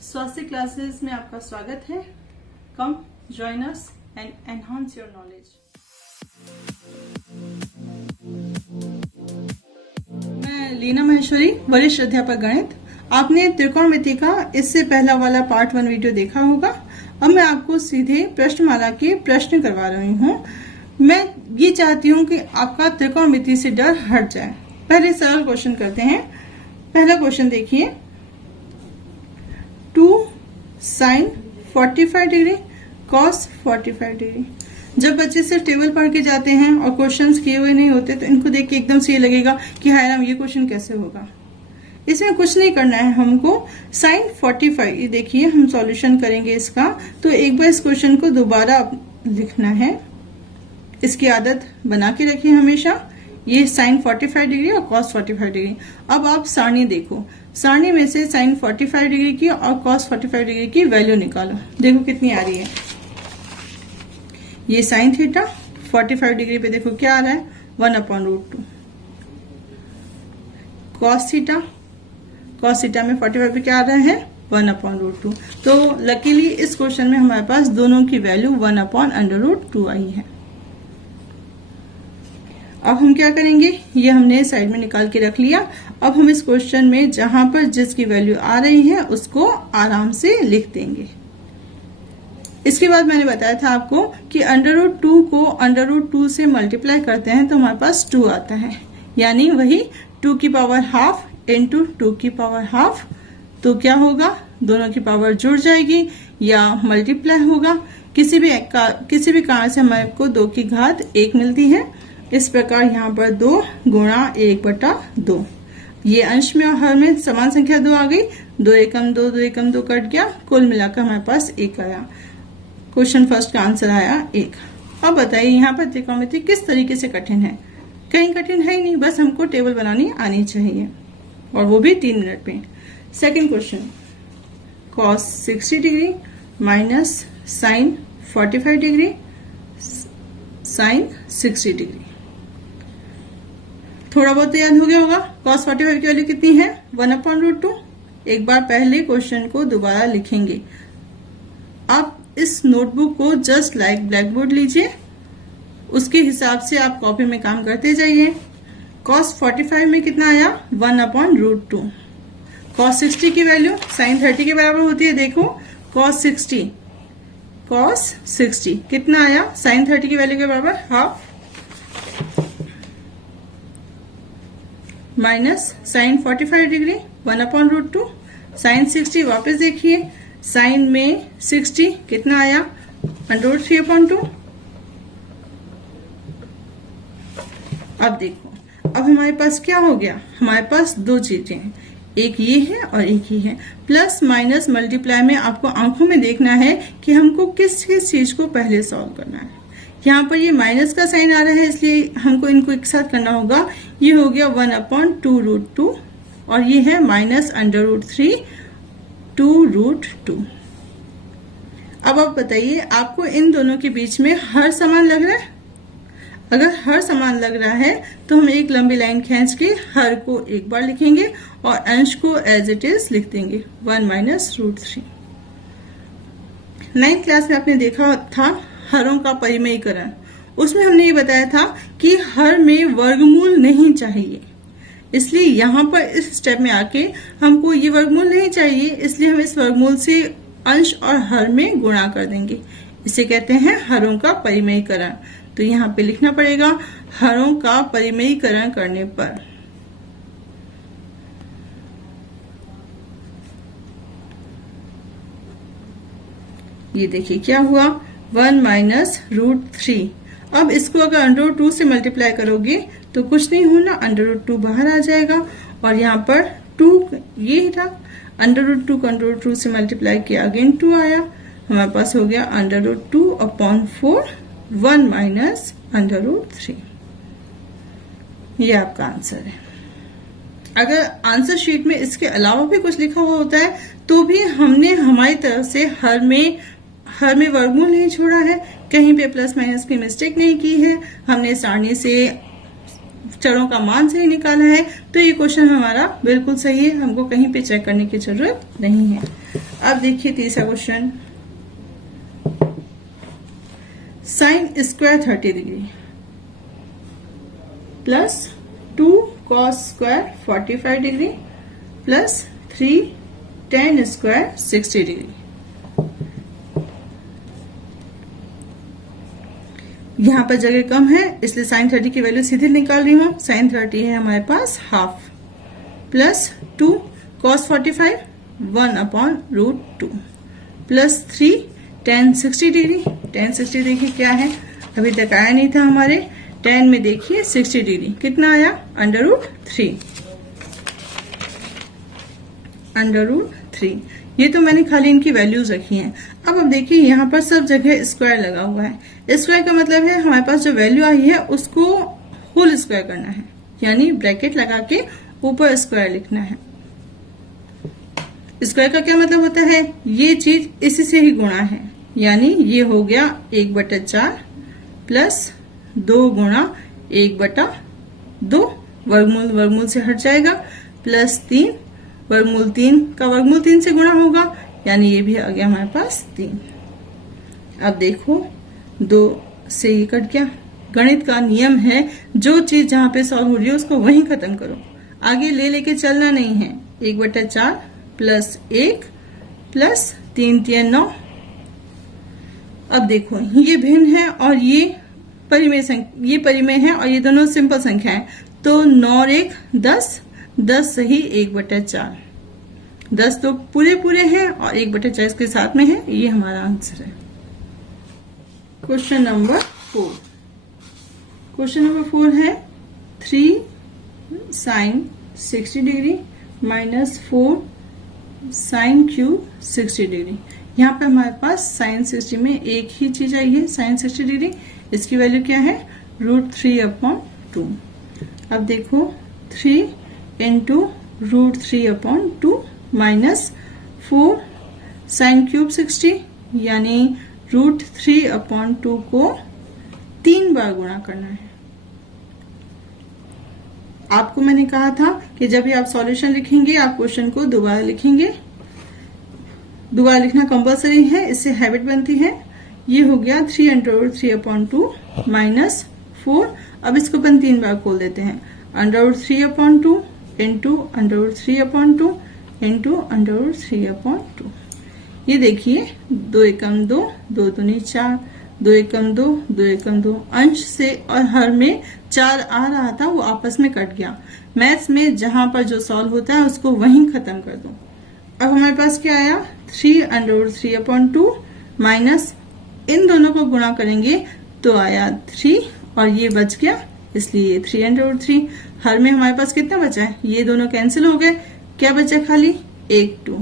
स्वास्थ्य क्लासेस में आपका स्वागत है। Come join us and enhance your knowledge. मैं लीना महेश्वरी, वरिष्ठ अध्यापक गणित। आपने त्रिकोणमिति का इससे पहला वाला पार्ट 1 वीडियो देखा होगा। अब मैं आपको सीधे प्रश्नमाला के प्रश्न करवा रही हूँ। मैं ये चाहती हूँ कि आपका त्रिकोणमिति से डर हट जाए। पहले सरल क्वेश्चन करते हैं। पहला क्वेश्चन देखिए, 2 sin 45 डिग्री cos 45 डिग्री। जब बच्चे सिर्फ टेबल पढ़ के जाते हैं और क्वेश्चंस किए हुए नहीं होते तो इनको देख के एकदम से ये लगेगा कि हाय राम, ये क्वेश्चन कैसे होगा। इसमें कुछ नहीं करना है हमको। sin 45, ये देखिए हम सॉल्यूशन करेंगे इसका। तो एक बार इस क्वेश्चन को दोबारा लिखना है, इसकी आदत बना के रखिए हमेशा। ये sin 45 डिग्री और cos 45 डिग्री। अब आप सारणी देखो, सारणी में से sin 45 डिग्री की और cos 45 डिग्री की वैल्यू निकालो। देखो कितनी आ रही है। ये sin थीटा 45 डिग्री पे देखो क्या आ रहा है, 1/√2। cos थीटा में 45 पे क्या आ रहा है, 1/√2। तो लकीली इस क्वेश्चन में हमारे पास दोनों की वैल्यू 1/√2 आई है। अब हम क्या करेंगे, ये हमने साइड में निकाल के रख लिया। अब हम इस क्वेश्चन में जहां पर जिसकी वैल्यू आ रही है उसको आराम से लिख देंगे। इसके बाद मैंने बताया था आपको कि √2 को √2 से मल्टीप्लाई करते हैं तो हमारे पास 2 आता है, यानी वही 2 की पावर हाफ इंटू 2 की पावर हाफ। तो क्या होगा, दोनों की पावर जुड़ जाएगी या मल्टीप्लाई होगा। किसी भी कारण से हमारे को 2 की घात 1 मिलती है। इस प्रकार यहाँ पर 2 गुणा 1/2। ये अंश में और हर में समान संख्या 2 आ गई। 2 एकम 2, 2 एकम 2 कट गया, कुल मिलाकर हमारे पास 1 आया। क्वेश्चन फर्स्ट का आंसर आया 1। अब बताइए यहाँ पर त्रिकोणमिति किस तरीके से कठिन है। कहीं कठिन है ही नहीं, बस हमको टेबल बनानी आनी चाहिए, और वो भी 3 मिनट में। Second question, cos 60 degree minus sin 45 degree sin 60 degree. थोड़ा बहुत तो याद हो गया होगा। cos 45 की वैल्यू कितनी है, 1/√2। एक बार पहले क्वेश्चन को दोबारा लिखेंगे। आप इस नोटबुक को जस्ट लाइक ब्लैक बोर्ड लीजिए, उसके हिसाब से आप कॉपी में काम करते जाइए। cos 45 में कितना आया, 1/√2। cos 60 की वैल्यू sin 30 के बराबर होती है। देखो cos 60 कितना आया, sin 30 की वैल्यू के बराबर half, minus sin 45 degree 1/√2। sin 60 वापस देखिए, sin में 60 कितना आया, √3/2। अब देखो, अब हमारे पास क्या हो गया, हमारे पास 2 चीजें हैं, एक ये है और एक ये है। प्लस माइनस मल्टीप्लाई में आपको आंखों में देखना है कि हमको किस किस चीज को पहले सॉल्व करना है। यहाँ पर ये माइनस का साइन आ रहा है, इसलिए हमको इनको एक साथ करना होगा। ये हो गया 1/2√2 और ये है माइनस √3 2√2। अब आप बताइए, आपको इन दोनों के बीच में हर समान लग रहा है। अगर हर समान लग रहा है तो हम एक लंबी लाइन खींच के हर को एक बार लिखेंगे और अंश को एज इट इज लिख देंगे, 1 - √3। 9th क्लास में आपने देखा था हरों का परिमेयीकरण। उसमें हमने ये बताया था कि हर में वर्गमूल नहीं चाहिए, इसलिए यहाँ पर इस स्टेप में आके हमको ये वर्गमूल नहीं चाहिए, इसलिए हम इस वर्गमूल से अंश और हर में गुणा कर देंगे। इसे कहते हैं हरों का परिमेयीकरण। तो यहाँ पे लिखना पड़ेगा, हरों का परिमेयीकरण करने पर ये देखिए क्या हुआ, 1 - √3। अब इसको अगर √2 से मल्टीप्लाई करोगे तो कुछ नहीं होना, √2 बाहर आ जाएगा और यहाँ पर 2 ये था, √2 को √2 से मल्टीप्लाई किया, अगेन 2 आया। हमारे पास हो गया √2/4, 1 - √3। ये आपका आंसर है। अगर आंसर शीट में इसके अलावा भी कुछ लिखा हुआ होता है तो भी हमने हमारी तरफ से हर में वर्गमूल नहीं छोड़ा है, कहीं पे प्लस माइनस की मिस्टेक नहीं की है। हमने सारणी से चरों का मान सही निकाला है, तो ये क्वेश्चन हमारा बिल्कुल सही है, हमको कहीं पे चेक करने की जरूरत नहीं है। अब देखिए तीसरा question, sine square 30 degree plus 2 cos square 45 degree plus 3 tan square 60 degree. यहाँ पर जगह कम है इसलिए साइन 30 की वैल्यू सीधे निकाल रही हूँ। साइन 30 है हमारे पास half plus 2 cos 45 1/√2 plus 3 tan 60 degree. tan 60 देखिए क्या है, अभी तक आया नहीं था हमारे। tan में देखिए 60 डिग्री कितना आया, √3। ये तो मैंने खाली इनकी वैल्यूज रखी हैं। अब देखिए यहाँ पर सब जगह स्क्वायर लगा हुआ है। स्क्वायर का मतलब है हमारे पास जो वैल्यू आई है उसको होल स्क्वायर करना है, यानी ब्रैकेट लगा के ऊपर स्क्वायर लिखना है। स्क्वायर का क्या मतलब होता है, ये चीज इसी से ही गुणा है, यानी ये हो गया 1/4 प्लस 2 गुणा 1/2, वर्गमूल से हट जाएगा, प्लस 3 वर्गमूल 3 का वर्गमूल 3 से गुणा होगा, यानी ये भी आ गया हमारे पास 3। अब देखो 2 से ये कट गया। गणित का नियम है जो चीज जहां पे सॉल्व हो रही है उसको वहीं खत्म करो, आगे ले लेके चलना नहीं है। 1/4 प्लस 1 प्लस 3 3 9। अब देखो ये भिन्न है और ये परिमेय है और ये दोनों सिंपल संख्या है, तो 9 और 1 10, 10 सही 1/4। 10 तो पूरे हैं और 1/4 इसके साथ में है, ये हमारा आंसर है। Question number 4। क्वेश्चन नंबर 4 है 3 sin 60 degree minus 4 sin cube 60 degree. यहाँ पे हमारे पास sin 60 में एक ही चीज आई है, sin 60 डिग्री। इसकी वैल्यू क्या है, √3/2। अब देखो 3 × √3/2 माइनस 4 sin क्यूब 60, यानी √3/2 को 3 बार गुणा करना है। आपको मैंने कहा था कि जब भी आप सॉल्यूशन लिखेंगे आप क्वेश्चन को दोबारा लिखेंगे, दोबारा लिखना कंपलसरी है, इससे हैबिट बनती है। ये हो गया 3 × √3/2 माइनस 4। अब इसको अपन 3 बार खोल देते हैं, √3/2 इंटू √3/2 इंटू √3/2। ये देखिए 2 एकम 2, 2 दूनी 4, 2 एकम 2, 2 एकम 2। अंश से और हर में 4 आ रहा था, वो आपस में कट गया। मैथ्स में जहां पर जो सॉल्व होता है उसको वहीं खत्म कर दो। अब हमारे पास क्या आया, 3 × √3/2 माइनस इन दोनों को गुणा करेंगे तो आया 3 और ये बच गया, इसलिए 3 × √3। हर में हमारे पास कितना बचा है, ये दोनों कैंसिल हो गए, क्या बचा खाली 1 2।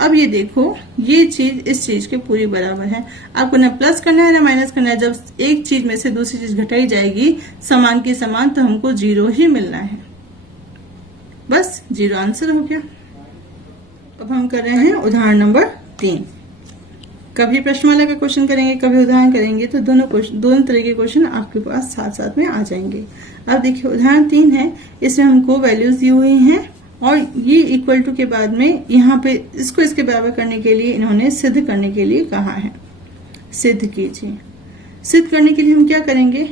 अब ये देखो ये चीज इस चीज के पूरी बराबर है। आपको ना प्लस करना है ना माइनस करना है। जब एक चीज में से दूसरी चीज घटाई जाएगी समान के समान, तो हमको 0 ही मिलना है, बस 0 आंसर हो गया। अब हम कर रहे हैं उदाहरण नंबर 3। कभी प्रश्नमाला का क्वेश्चन करेंगे, कभी उदाहरण करेंगे, तो दोनों तरह के क्वेश्चन आपके पास साथ साथ में आ जाएंगे। अब देखिए उदाहरण 3 है, इसमें हमको वैल्यूज दी हुई हैं और ये इक्वल टू के बाद में यहाँ पे इसको इसके बराबर करने के लिए इन्होंने सिद्ध करने के लिए कहा है। सिद्ध कीजिए। सिद्ध करने के लिए हम क्या करेंगे,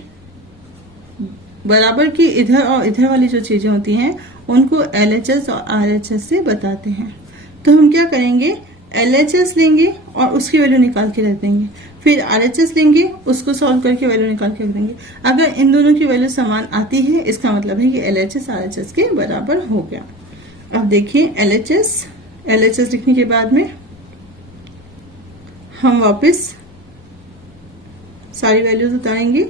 बराबर की इधर और इधर वाली जो चीजें होती हैं उनको LHS और RHS से बताते हैं। तो हम क्या करेंगे, LHS लेंगे और उसकी वैल्यू निकाल के रख देंगे, फिर RHS लेंगे उसको सॉल्व करके वैल्यू निकाल के रख देंगे। अगर इन दोनों की वैल्यू समान आती है इसका मतलब है कि LHS RHS के बराबर हो गया। अब देखिए LHS लिखने के बाद में हम वापस सारी वैल्यूज उतारेंगे।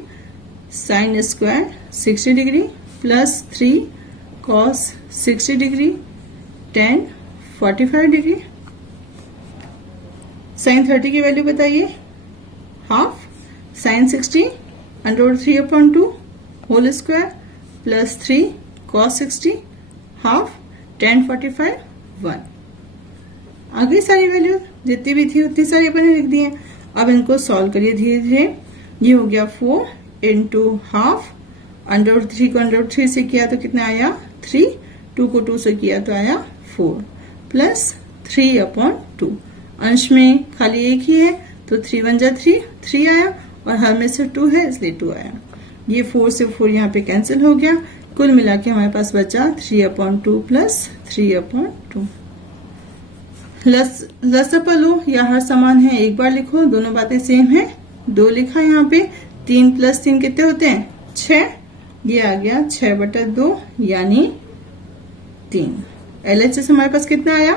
Sine square 60 degree plus 3 cos 60 degree tan 45 degree. Sine 30 की वैल्यू बताइए, half sine 60 √3/2 whole square plus 3 cos 60 half tan 45 1। आगे सारी वैल्यू जितनी भी थी उतनी सारी अपन ने लिख दी है। अब इनको सॉल्व करिए धीरे धीरे। ये हो गया 4 × हाफ √3 को √3 से किया तो कितना आया 3, 2 को 2 से किया तो आया 4 प्लस 3/2। अंश में खाली एक ही है तो 3 1 जा 3 आया और हर में से 2 है इसलिए 2 आया। ये 4 से 4 यहाँ पे कैंसिल हो गया, कुल मिला के हमारे पास बचा 3/2 प्लस 3/2। लसअपा लो या हर समान है एक बार लिखो, दोनों बातें सेम है। 2 लिखा यहाँ पे, 3 + 3 कितने होते हैं 6, ये आ गया 6/2 यानी 3। LHS हमारे पास कितना आया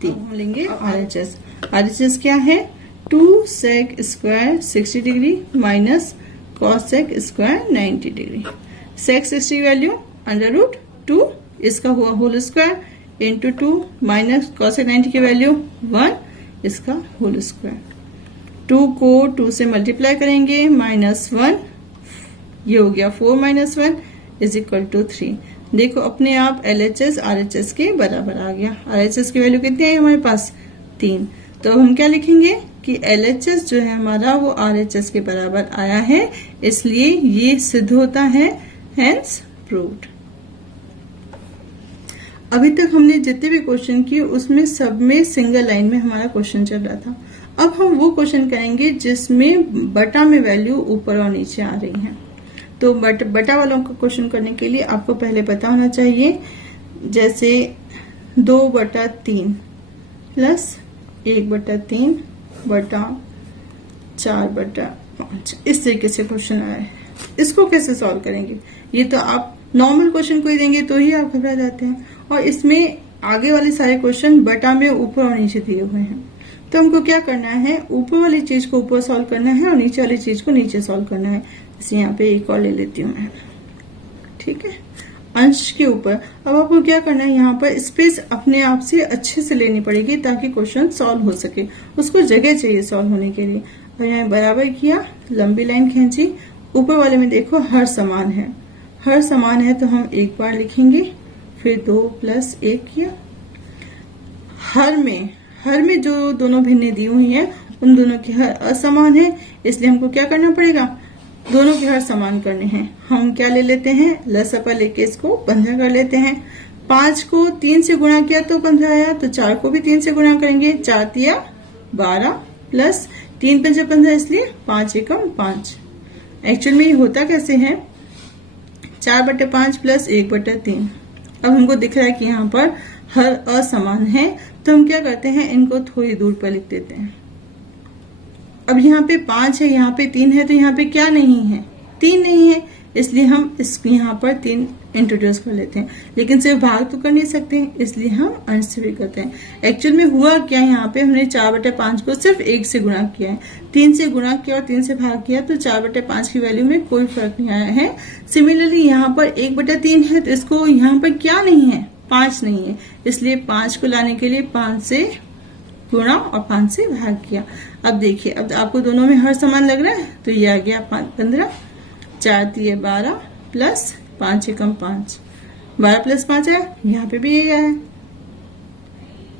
3। हम लेंगे RHS। RHS क्या है 2 sec square 60 degree minus cos sec square 90 degree. sec 60 की वैल्यू √2, इसका हुआ whole square into 2 minus cos sec 90 की वैल्यू 1, इसका होल स्क्वायर। 2 को 2 से मल्टीप्लाई करेंगे -1, ये हो गया 4 - 1 = 3। देखो अपने आप LHS RHS के बराबर आ गया। RHS की वैल्यू कितनी आई हमारे पास 3। तो अब हम क्या लिखेंगे कि LHS जो है हमारा वो RHS के बराबर आया है, इसलिए ये सिद्ध होता है, हेंस प्रूव्ड। अभी तक हमने जितने भी क्वेश्चन किए उसमें सब में सिंगल लाइन में हमारा क्वेश्चन चल रहा था। अब हम वो क्वेश्चन करेंगे जिसमें बटा में वैल्यू ऊपर और नीचे आ रही है। तो बटा वालों का क्वेश्चन करने के लिए आपको पहले पता होना चाहिए, जैसे 2/3 प्लस 1/3 बटा 4/5, इस तरीके से क्वेश्चन आया है। इसको कैसे सॉल्व करेंगे? ये तो आप नॉर्मल क्वेश्चन को ही देंगे तो ही आप घबरा जाते हैं, और इसमें आगे वाले सारे क्वेश्चन बटा में ऊपर और नीचे दिए हुए हैं। तो हमको क्या करना है, ऊपर वाली चीज को ऊपर सॉल्व करना है और नीचे वाली चीज को नीचे सॉल्व करना है। जैसे यहाँ पे एक और ले लेती हूँ मैं, ठीक है, अंश के ऊपर। अब आपको क्या करना है, यहाँ पर स्पेस अपने आप से अच्छे से लेनी पड़ेगी ताकि क्वेश्चन सॉल्व हो सके, उसको जगह चाहिए सॉल्व होने के लिए। और यहाँ बराबर किया, लंबी लाइन खींची, ऊपर वाले में देखो हर समान है, हर समान है तो हम एक बार लिखेंगे, फिर 2 + 1 किया। हर में जो दोनों भिन्नें दी हुई हैं उन दोनों के हर असमान है, इसलिए हमको क्या करना पड़ेगा, दोनों के हर समान करने हैं। हम क्या ले लेते हैं, लसअपा लेके इसको 15 कर लेते हैं। 5 को 3 से गुणा किया तो 15 आया, तो 4 को भी 3 से गुणा करेंगे, 4 × 12 प्लस 3 × 5 = 15, इसलिए 5 × 5। एक्चुअल में ये होता कैसे है, 4/5 प्लस 1/3। अब हमको दिख रहा है कि यहाँ पर हर असमान है, तो हम क्या करते हैं, इनको थोड़ी दूर पर लिख देते हैं। अब यहाँ पे 5 है, यहाँ पे 3 है, तो यहाँ पे क्या नहीं है, 3 नहीं है, इसलिए हम यहाँ पर 3 इंट्रोड्यूस कर लेते हैं। लेकिन सिर्फ भाग तो कर नहीं सकते, इसलिए हम अंश से भी करते हैं। एक्चुअल में हुआ क्या, यहाँ पे हमने 4/5 को सिर्फ 1 से गुणा किया है, 3 से गुणा किया और 3 से भाग किया, तो 4/5 की वैल्यू में कोई फर्क नहीं आया है। सिमिलरली यहाँ पर 1/3 है, तो इसको यहाँ पर क्या नहीं है, 5 नहीं है, इसलिए 5 को लाने के लिए 5 से गुणा और 5 से भाग किया। अब देखिए, अब आपको दोनों में हर समान लग रहा है, तो ये आ गया 15, 4 × 12 प्लस 5 × 5, 12 + 5 है, यहाँ पे भी यही आया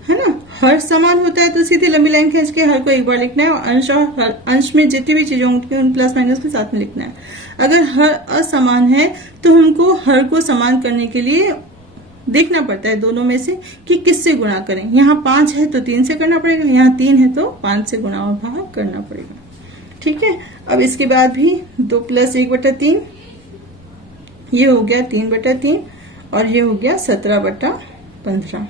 है ना। हर समान होता है तो सीधे लंबी लाइन खींच के हर को एक बार लिखना है, और अंश में जितनी भी चीजें होंगी उन प्लस माइनस के साथ में लिखना है। अगर हर असमान है तो हमको हर को समान करने के लिए देखना पड़ता है दोनों में से कि किससे गुणा करें। यहाँ 5 है तो 3 से करना पड़ेगा, यहाँ 3 है तो 5 से गुणा और भाग करना पड़ेगा, ठीक है। अब इसके बाद भी 2 + 1/3, ये हो गया 3/3 और ये हो गया 17/15।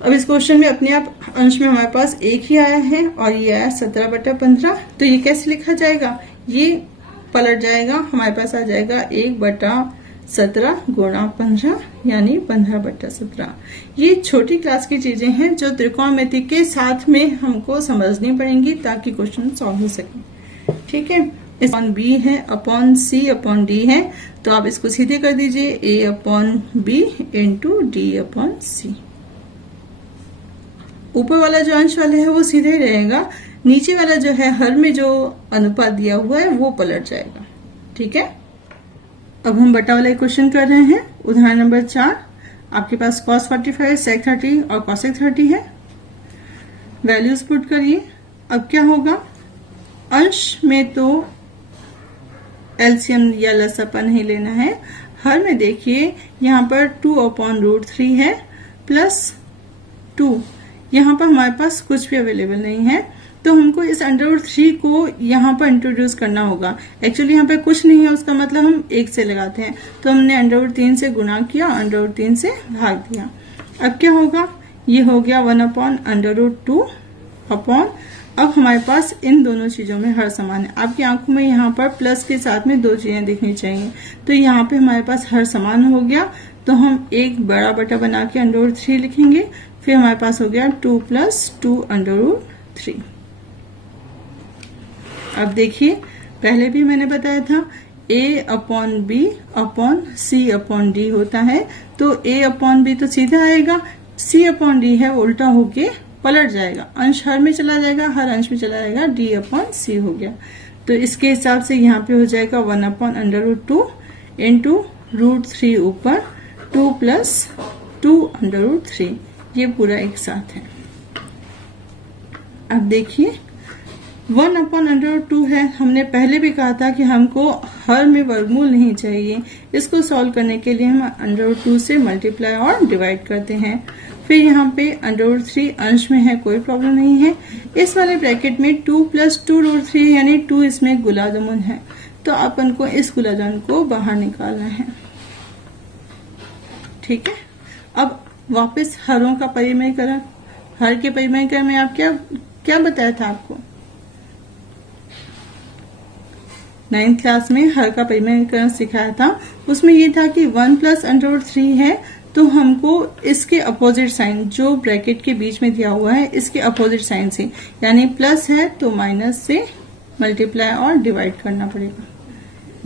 अब इस क्वेश्चन में अपने आप अंश में हमारे पास 1 ही आया है और ये आया 17/15। तो ये कैसे लिखा जाएगा, ये पलट जाएगा, हमारे पास आ जाएगा 1/17 × 15 यानी 15/17। ये छोटी क्लास की चीजें हैं जो त्रिकोणमिति के साथ में हमको समझनी पड़ेंगी ताकि क्वेश्चन सॉल्व हो सके, ठीक है। अपॉन बी है, अपॉन सी अपॉन डी है, तो आप इसको सीधे कर दीजिए, A/B × D/C। ऊपर वाला जो अंश वाला है वो सीधे ही रहेगा, नीचे वाला जो है हर में जो अनुपात दिया हुआ है वो पलट जाएगा, ठीक है। अब हम बटा वाला क्वेश्चन कर रहे हैं। उदाहरण नंबर 4, आपके पास cos 45, sec 30 और cosec 30 है। वैल्यूज पुट करिए। अब क्या होगा, अंश में तो एलसीएम या लसापा नहीं लेना है। हर में देखिए यहाँ पर 2/√3 है प्लस 2, यहाँ पर हमारे पास कुछ भी अवेलेबल नहीं है, तो हमको इस √3 को यहाँ पर इंट्रोड्यूस करना होगा। एक्चुअली यहाँ पे कुछ नहीं है, उसका मतलब हम 1 से लगाते हैं, तो हमने √3 से गुणा किया, √3 से भाग दिया। अब क्या होगा, ये हो गया 1/√2 अपॉन, अब हमारे पास इन दोनों चीजों में हर समान है। आपकी आंखों में यहाँ पर प्लस के साथ में 2 चीजें दिखनी चाहिए, तो यहाँ पे हमारे पास हर समान हो गया, तो हम एक बड़ा बटा बना के √3 लिखेंगे, फिर हमारे पास हो गया 2 + 2√3। अब देखिए पहले भी मैंने बताया था A/B/C/D होता है, तो A/B तो सीधा आएगा, C/D है वो उल्टा होके पलट जाएगा, अंश हर में चला जाएगा, हर अंश में चला जाएगा, D/C हो गया। तो इसके हिसाब से यहाँ पे हो जाएगा 1/√2 इंटू √3 ऊपर 2 + 2√3, ये पूरा एक साथ है। अब देखिए 1/√2 है, हमने पहले भी कहा था कि हमको हर में वर्गमूल नहीं चाहिए। इसको सॉल्व करने के लिए हम √2 से मल्टीप्लाई और डिवाइड करते हैं। फिर यहाँ पे √3 अंश में है, कोई प्रॉब्लम नहीं है। इस वाले ब्रैकेट में 2 + 2√3 यानी 2 इसमें गुलाजमुन है, तो अपन को इस गुलाजमुन को बाहर निकालना है। ठीक है, अब वापस हरों का परिमेयकरण। हर के परिमेयकरण में आप क्या बताया था आपको 9th क्लास में हर का परिमेयकरण सिखाया था। उसमें ये था कि 1 + √3 है, तो हमको इसके अपोजिट साइन जो ब्रैकेट के बीच में दिया हुआ है इसके अपोजिट साइन से, यानी प्लस है तो माइनस से मल्टीप्लाई और डिवाइड करना पड़ेगा।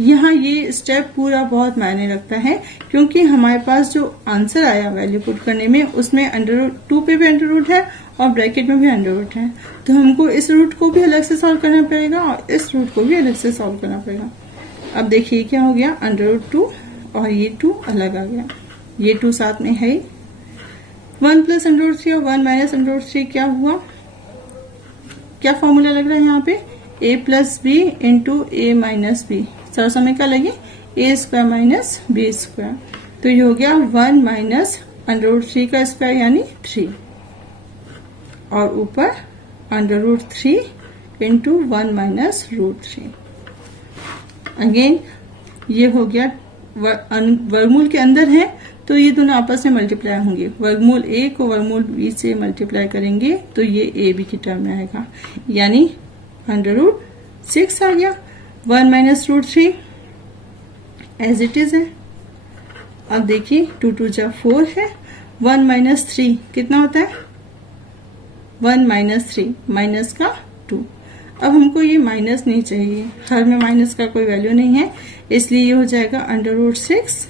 यहाँ ये स्टेप पूरा बहुत मायने रखता है, क्योंकि हमारे पास जो आंसर आया वैल्यू पुट करने में उसमें √2 पे भी अंडर है और ब्रैकेट में भी अंडर है, तो हमको इस रूट को भी अलग से सॉल्व करना पड़ेगा और इस रूट को भी अलग से सॉल्व करना पड़ेगा। अब देखिए क्या हो गया, √2 और ये 2 अलग आ गया, ये 2 साथ में है। 1 + √3 और 1 - √3 क्या हुआ, क्या फॉर्मूला लग रहा है यहाँ पे, A + B into A - B, सरसमय का लगे A² - B², तो ये हो गया 1 - √3 का स्क्वायर यानी 3 और ऊपर √3 इंटू 1 - √3। अगेन ये हो गया वर्गमूल के अंदर है, तो ये दोनों आपस में मल्टीप्लाई होंगे। वर्गमूल A को वर्गमूल B से मल्टीप्लाई करेंगे तो ये AB की टर्म में आएगा, यानी √6 आ गया। 1 - √3 एज इट इज है। अब देखिए 2 × 2 = 4 है, 1 - 3 कितना होता है, 1 - 3 माइनस का 2। अब हमको ये माइनस नहीं चाहिए, हर में माइनस का कोई वैल्यू नहीं है, इसलिए ये हो जाएगा √6।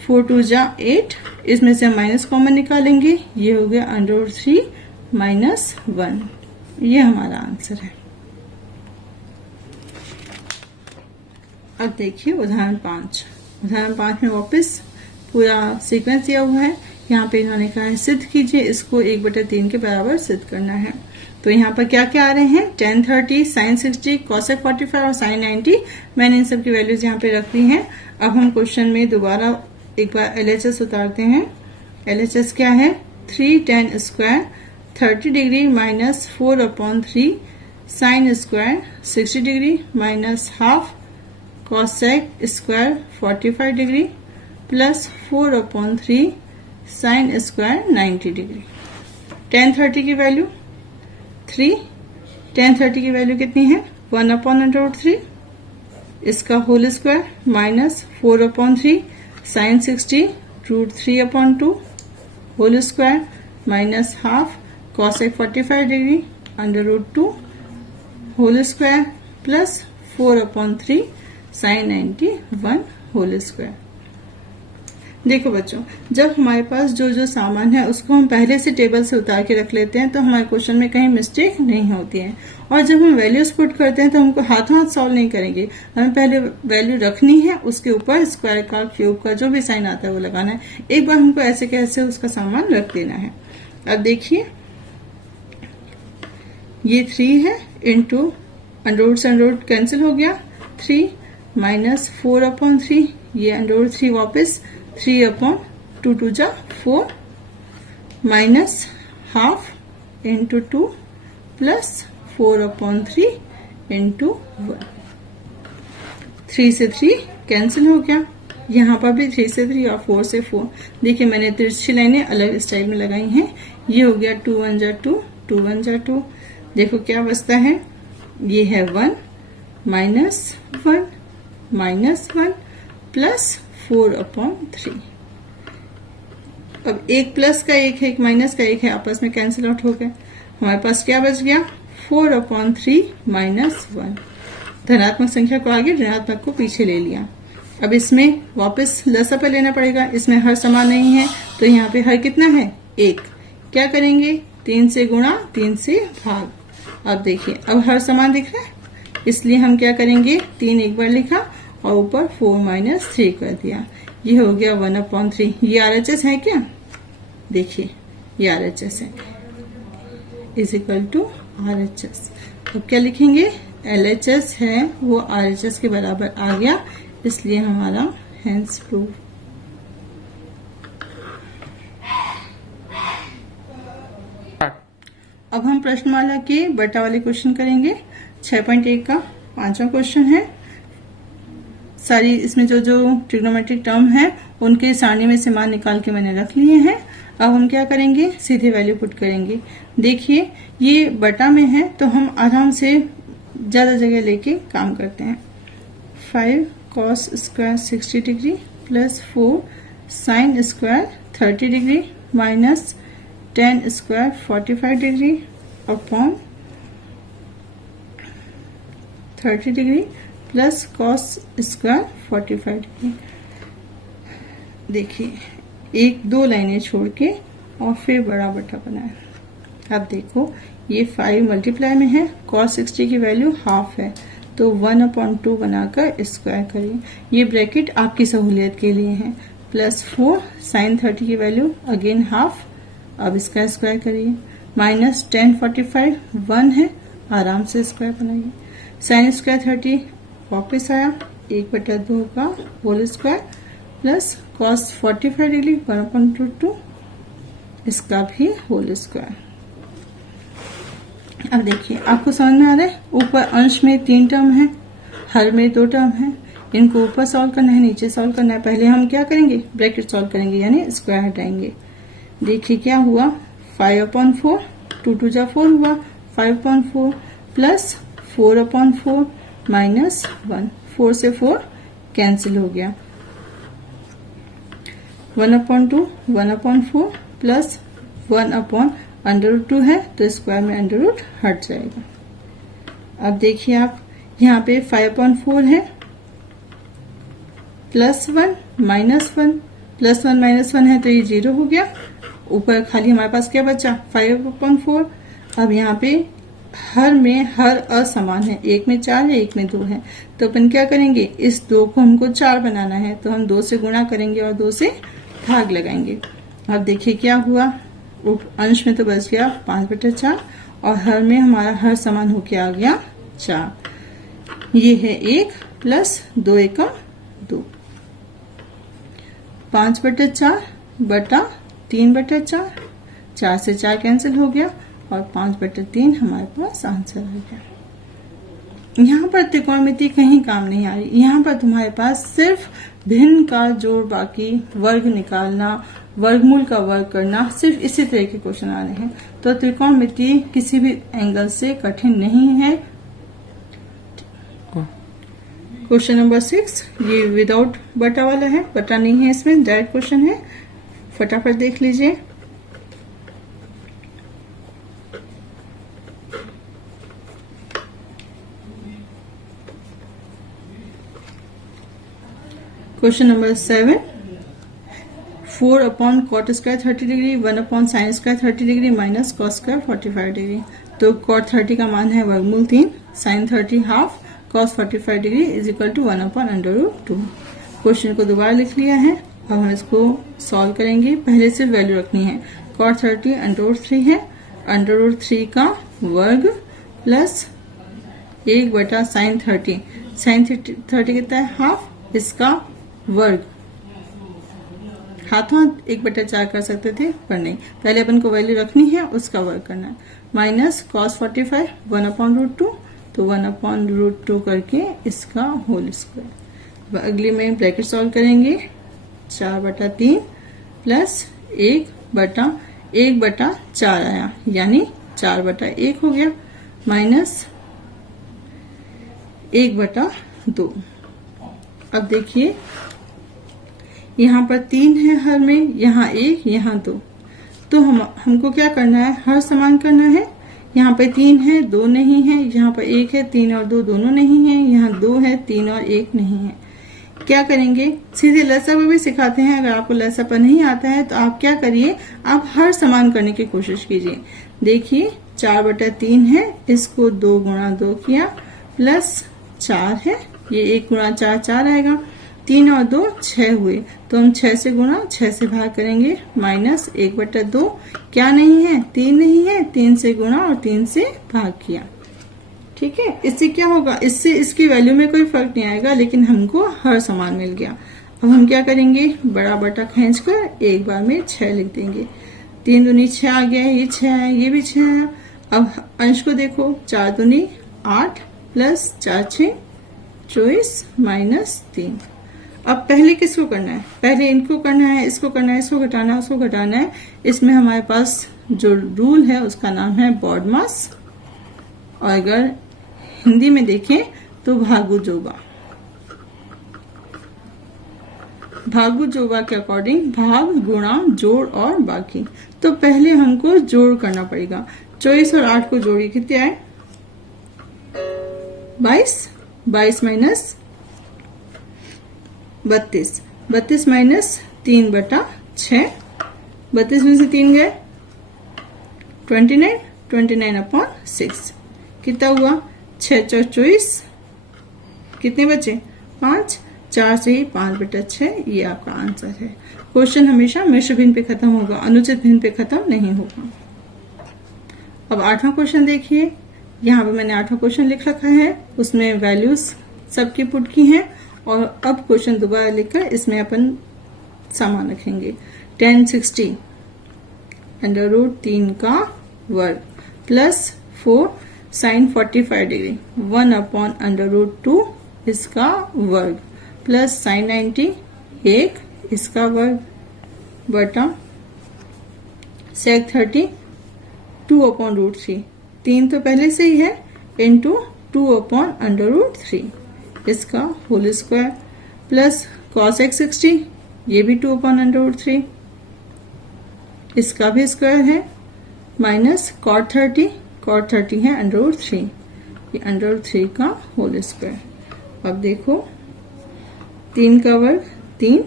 4 × 2 = 8, इसमें से हम माइनस कॉमन निकालेंगे, ये हो गया √3 - 1, ये हमारा आंसर है। अब देखिए उदाहरण 5। उदाहरण 5 में वापस पूरा सीक्वेंस दिया हुआ है। यहाँ पे इन्होंने कहा है सिद्ध कीजिए, इसको 1/3 के बराबर सिद्ध करना है। तो यहाँ पर क्या क्या आ रहे हैं, tan 30, sin 60, cosec 45 और sin 90। मैंने इन सब की वैल्यूज यहाँ पे रख दी हैं। अब हम क्वेश्चन में दोबारा एक बार LHS उतारते हैं। LHS क्या है, 3 tan square 30 degree minus 4/3 sin square 60 degree minus half cosec square 45 degree plus 4/3 sin square 90 degree. tan 30 की वैल्यू 3, tan 30 की वैल्यू कितनी है, 1/√3, इसका whole square minus 4/3 sin 60 √3/2 whole square minus half cosec 45 degree √2 whole square plus 4/3 sin 91 whole square. देखो बच्चों, जब हमारे पास जो जो सामान है उसको हम पहले से टेबल से उतार के रख लेते हैं तो हमारे क्वेश्चन में कहीं मिस्टेक नहीं होती है। और जब हम वैल्यूज पुट करते हैं तो हमको हाथों हाथ सॉल्व नहीं करेंगे, हमें पहले वैल्यू रखनी है, उसके ऊपर स्क्वायर का क्यूब का जो भी साइन आता है वो लगाना है। एक बार हमको ऐसे कैसे उसका सामान रख देना है। अब देखिए ये 3 है इंटू अंडर रूट से अंडर रूट कैंसिल हो गया, 3 माइनस 4/3, ये √3 वापस 3/2 2 जा 4 minus half into 2 plus 4/3 into 1। 3 से 3 कैंसिल हो गया, यहाँ पर भी 3 से 3 और 4 से 4। देखिए मैंने तिरछी लाइनें अलग स्टाइल में लगाई हैं। ये हो गया 2 1 जा 2, 2 1 जा 2। देखो क्या बचता है, ये है 1 माइनस 1 माइनस 1 प्लस 4/3। अब एक प्लस का एक है, एक माइनस का एक है, आपस में कैंसिल आउट हो गए। हमारे पास क्या बच गया, 4/3 माइनस 1। धनात्मक संख्या को आगे, ऋणात्मक को पीछे ले लिया। अब इसमें वापस लसा पे लेना पड़ेगा, इसमें हर समान नहीं है तो यहाँ पे हर कितना है, 1। क्या करेंगे, 3 से गुणा 3 से भाग। अब देखिए अब हर समान दिख रहा है, इसलिए हम क्या करेंगे, 3 एक बार लिखा और ऊपर 4 माइनस 3 कर दिया। ये हो गया 1/3। ये RHS है क्या, देखिए ये RHS है, इज इक्वल टू RHS। अब क्या लिखेंगे, LHS है वो RHS के बराबर आ गया, इसलिए हमारा हेंस प्रूव। अब हम प्रश्नमाला के बटा वाले क्वेश्चन करेंगे। 6.1 का 5वां क्वेश्चन है। सारी इसमें जो जो ट्रिग्नोमेट्रिक टर्म है उनके सारणी में से मान निकाल के मैंने रख लिए हैं। अब हम क्या करेंगे, सीधे वैल्यू पुट करेंगे। देखिए ये बटा में है तो हम आराम से ज्यादा जगह लेके काम करते हैं। 5 cos square 60 degree plus 4 sin square 30 degree minus 10 square 45 degree upon 30 degree plus cos square 45 degree. देखिए एक दो लाइनें छोड़ के और फिर बड़ा बटा बनाए। अब देखो ये 5 मल्टीप्लाई में है, cos 60 की वैल्यू हाफ है तो 1/2 बनाकर स्क्वायर करिए। ये ब्रैकेट आपकी सहूलियत के लिए है। प्लस 4 sin 30 की वैल्यू अगेन हाफ, अब इसका स्क्वायर करिए। माइनस 10 45 1 है, आराम से स्क्वायर बनाइए। sin स्क्वायर 30 वापस आया, 1/2 का whole square plus cos 45 degree 1/2 इसका भी होल स्क्वायर। अब देखिए आपको समझ में आ रहा है, ऊपर अंश में 3 टर्म है, हर में 2 टर्म है। इनको ऊपर सॉल्व करना है, नीचे सॉल्व करना है। पहले हम क्या करेंगे, ब्रैकेट सॉल्व करेंगे यानी स्क्वायर हटाएंगे। देखिए क्या हुआ, 5/4 2 2 जा 4 हुआ, 5/4 प्लस 4/4 माइनस 1, 4 से 4 कैंसिल हो गया। 1/2 1/4 प्लस 1/√2 है तो स्क्वायर में अंडर हट जाएगा। अब देखिए आप यहाँ पे 5/4 है प्लस 1 माइनस 1, प्लस 1 माइनस 1 है तो ये 0 हो गया। ऊपर खाली हमारे पास क्या बचा, 5/4। अब यहाँ पे हर में हर असमान है, एक में 4 है एक में 2 है तो अपन क्या करेंगे, इस 2 को हमको 4 बनाना है तो हम 2 से गुणा करेंगे और 2 से भाग लगाएंगे। अब देखिए क्या हुआ, अंश में तो बच गया 5/4 और हर में हमारा हर समान होके आ गया 4। ये है 1 प्लस 2 एकम 2, 5/4 बटा 3/4, 4 से 4 कैंसिल हो गया और 5/3 हमारे पास आंसर आ गया। यहाँ पर त्रिकोणमिति कहीं काम नहीं आ रही, यहाँ पर तुम्हारे पास सिर्फ भिन्न का जोड़ बाकी, वर्ग निकालना, वर्गमूल का वर्ग करना, सिर्फ इसी तरह के क्वेश्चन आ रहे हैं। तो त्रिकोणमिति किसी भी एंगल से कठिन नहीं है। क्वेश्चन नंबर 6 ये विदाउट बटा वाला है, बटा नहीं है इसमें, डायरेक्ट क्वेश्चन है, फटाफट देख लीजिए। Question number 7 4/cot square 30 degree 1/sin square 30 degree minus cos square 45 degree. तो cot 30 का मान है वर्गमूल 3, sin 30 हाफ, cos 45 degree is equal to 1/√2। Question को दोबारा लिख लिया है। अब हम इसको सॉल्व करेंगे। पहले सिर्फ वैल्यू रखनी है। cot 30 √3 है, √3 का वर्ग प्लस 1/sin 30। साइन 30 कितना है, हाफ, इसका वर्ग। हाथों हाथ 1/4 कर सकते थे पर नहीं, पहले अपन को वैल्यू रखनी है, उसका वर्ग करना है। माइनस cos 45 1/√2, तो 1/√2 करके इसका होल स्क्वायर। अगली में ब्रैकेट सॉल्व करेंगे, 4/3 प्लस 1/4 आया, यानी 4/1 हो गया, माइनस 1/2। अब देखिए यहाँ पर 3 है हर में, यहाँ 1, यहाँ 2, तो हमको क्या करना है, हर समान करना है। यहाँ पे 3 है, 2 नहीं है, यहाँ पर 1 है, 3 और 2 दोनों नहीं है, यहाँ 2 है, 3 और 1 नहीं है। क्या करेंगे, सीधे लसा पर भी सिखाते हैं। अगर आपको लसा पर नहीं आता है तो आप क्या करिए, आप हर समान करने की कोशिश कीजिए। देखिए 4/3 है, इसको 2 गुणा 2 किया, प्लस 4 है, ये 1 गुणा 4 4 आएगा, 3 और 2 6 हुए, तो हम 6 से गुणा 6 से भाग करेंगे, माइनस 1/2। क्या नहीं है, 3 नहीं है, 3 से गुणा और 3 से भाग किया। ठीक है, इससे क्या होगा, इससे इसकी वैल्यू में कोई फर्क नहीं आएगा, लेकिन हमको हर समान मिल गया। अब हम क्या करेंगे, बड़ा बटा खींचकर एक बार में 6 लिख देंगे। 3 दूनी 6 आ गया, ये 6 है, ये भी 6 है। अब अंश को देखो, 4 दूनी 8 प्लस 4 6 24 माइनस 3। अब पहले किसको करना है, पहले इनको करना है, इसको करना है, इसको घटाना है, उसको घटाना है। इसमें हमारे पास जो रूल है उसका नाम है बॉडमास, और अगर हिंदी में देखें तो भागुजोबा। भागुजोबा के अकॉर्डिंग भाग गुणा जोड़ और बाकी। तो पहले हमको जोड़ करना पड़ेगा। 24 और 8 को जोड़िए, कितने आए, 22, 22 माइनस 32, 32 माइनस 3/6, 32 में से 3 गए, 29, 29/6 कितना हुआ, 6 4 24, कितने बचे, 5, 4 से ही 5/6, ये आपका आंसर है। क्वेश्चन हमेशा मिश्र भिन्न पे खत्म होगा, अनुचित भिन्न पे खत्म नहीं होगा। अब 8वां क्वेश्चन देखिए, यहाँ पे मैंने 8वां क्वेश्चन लिख रखा है, उसमें वैल्यूज सबकी पुट की हैं, और अब क्वेश्चन दोबारा लिखकर इसमें अपन सामान रखेंगे। 1060 √3 का वर्ग प्लस 4 साइन 45 डिग्री 1/√2 इसका वर्ग प्लस साइन 90 1 इसका वर्ग बटा सेक 30 2/√3, 3 तो पहले से ही है, इंटू 2/√3 इसका whole square plus cos x 60, ये भी 2/√3 इसका भी स्क्वायर है, माइनस cot 30 है √3, ये √3 का होल स्क्वायर। अब देखो 3 का वर्ग 3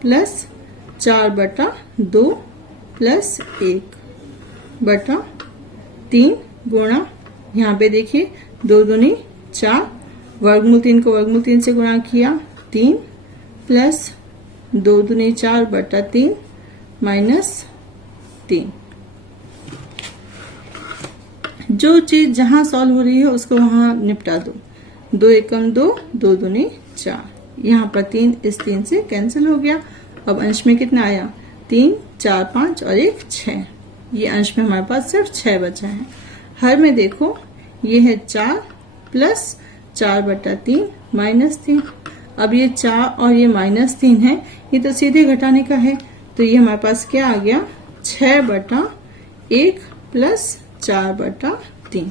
प्लस 4/2 प्लस 1/3 गुणा, यहाँ पे देखिए 2 दूनी 4, वर्गमूल 3 को वर्गमूल 3 से गुणा किया, 3 प्लस 2 दूनी 4/3 माइनस 3। जो चीज जहां सॉल्व हो रही है उसको वहां निपटा दो। 2 एकम 2, 2 दूनी 4, यहाँ पर 3 इस 3 से कैंसिल हो गया। अब अंश में कितना आया, 3 4 5 और 1 6, ये अंश में हमारे पास सिर्फ 6 बचा है। हर में देखो ये है 4 प्लस 4/3 माइनस 3। अब ये 4 और ये -3 है, ये तो सीधे घटाने का है, तो ये हमारे पास क्या आ गया, 6/1 प्लस 4/3।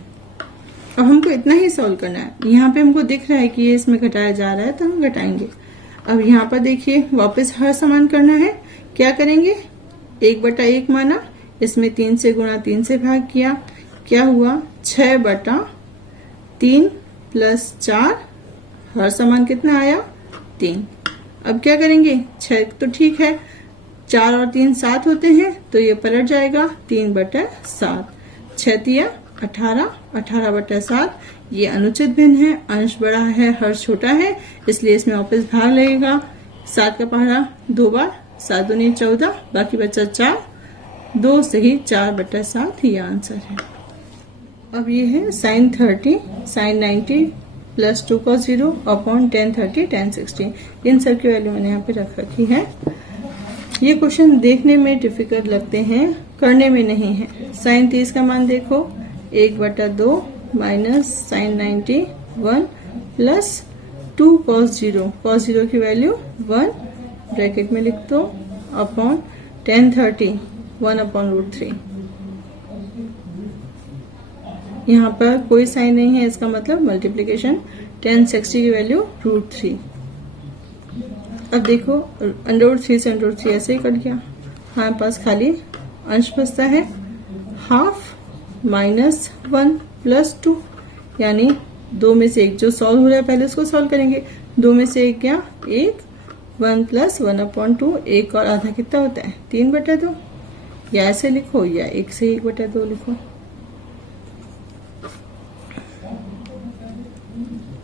अब हमको इतना ही सॉल्व करना है। यहाँ पे हमको दिख रहा है कि ये इसमें घटाया जा रहा है, तो हम घटाएंगे। अब यहाँ पर देखिए वापस हर समान करना है। क्या करेंगे, 1/1 माना, इसमें 3 से गुणा 3 से भाग किया, क्या हुआ 6/3 प्लस 4, हर समान कितना आया 3। अब क्या करेंगे, 6 तो ठीक है, 4 और 3 7 होते हैं, तो ये पलट जाएगा 3/7, 6 तिया 18, 18/7। ये अनुचित भिन्न है, अंश बड़ा है, हर छोटा है, इसलिए इसमें वापस भाग लगेगा। 7 का पहाड़ा 2 बार, 7 दूनी 14, बाकी बचा 4, 2 से ही 4/7 ये आंसर है। अब ये है sine 30 sine 90 plus 2 cos 0 upon 10 30 10 60। इन सब की वैल्यू मैंने यहाँ पे रख रखी है। ये क्वेश्चन देखने में डिफिकल्ट लगते हैं, करने में नहीं है। साइन 30 का मान देखो, 1/2 माइनस साइन 90 1 प्लस 2 cos 0 की वैल्यू 1 ब्रैकेट में लिख दो अपॉन 10 30 1 अपॉन √3। यहाँ पर कोई साइन नहीं है, इसका मतलब मल्टीप्लीकेशन। 10 60 की वैल्यू √3। अब देखो √3 से √3 ऐसे ही कट गया, हमारे पास खाली अंश बचता है। हाफ माइनस 1 प्लस 2, यानी 2 में से 1 जो सॉल्व हो रहा है पहले उसको सॉल्व करेंगे। 2 में से 1 क्या, 1। 1 प्लस 1 अपॉन 2, 1 और आधा कितना होता है, 3/2। या ऐसे लिखो या 1 से 1/2 लिखो।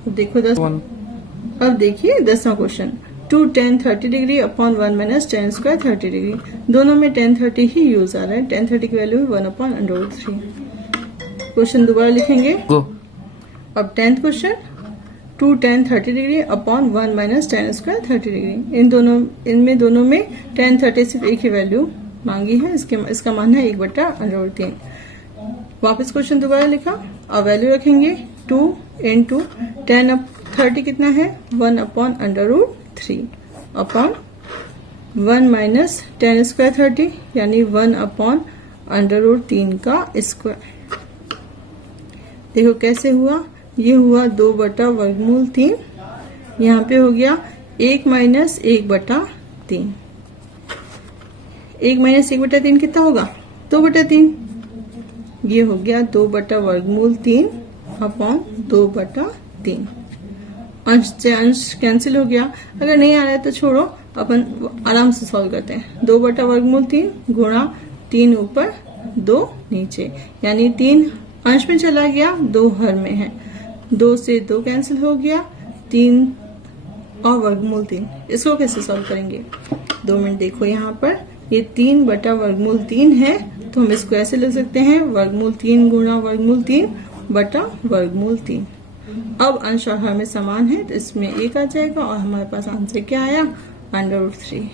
देखो 10। अब देखिए 10वां question, 2 tan 30 degree upon 1 minus tan square 30 degree. दोनों में tan 30 ही यूज आ रहा है। tan 30 की वैल्यू 1 अपॉन √3। क्वेश्चन दोबारा लिखेंगे। अब 10th question, 2 tan 30 degree upon 1 minus tan square 30 degree. इनमें दोनों में tan 30 सिर्फ एक ही वैल्यू मांगी है, इसका मान है 1/√3। वापस क्वेश्चन दोबारा लिखा, अब वैल्यू रखेंगे 2 इंटू tan 30 कितना है, 1 upon √3 upon 1 minus tan square 30 यानी 1 अपॉन √3 का स्क्वायर। देखो कैसे हुआ, ये हुआ 2/√3। यहाँ पे हो गया 1 माइनस 1/3। 1 माइनस 1/3 कितना होगा, 2/3। ये हो गया 2/√3 अपॉन 2/3। अंश से अंश कैंसिल हो गया। अगर नहीं आ रहा है तो छोड़ो, अपन आराम से सॉल्व करते हैं। 2/√3 गुणा 3 ऊपर 2 नीचे, यानी 3 अंश में चला गया, 2 हर में है। 2 से 2 कैंसिल हो गया, 3 और √3। इसको कैसे सॉल्व करेंगे, 2 मिनट देखो। यहाँ पर ये 3/√3 है, तो हम इसको ऐसे लिख सकते हैं, √3 गुणा √3 बटा √3। अब अंश और हर में समान है, तो इसमें 1 आ जाएगा और हमारे पास आंसर क्या आया, √3।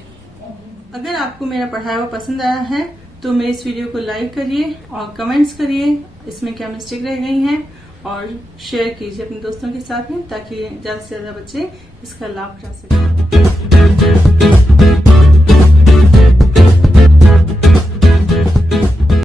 अगर आपको मेरा पढ़ाया हुआ पसंद आया है तो मेरे इस वीडियो को लाइक करिए और कमेंट्स करिए इसमें क्या मिस्टेक रह गई हैं, और शेयर कीजिए अपने दोस्तों के साथ में, ताकि ज्यादा से ज्यादा बच्चे इसका लाभ उठा सकें।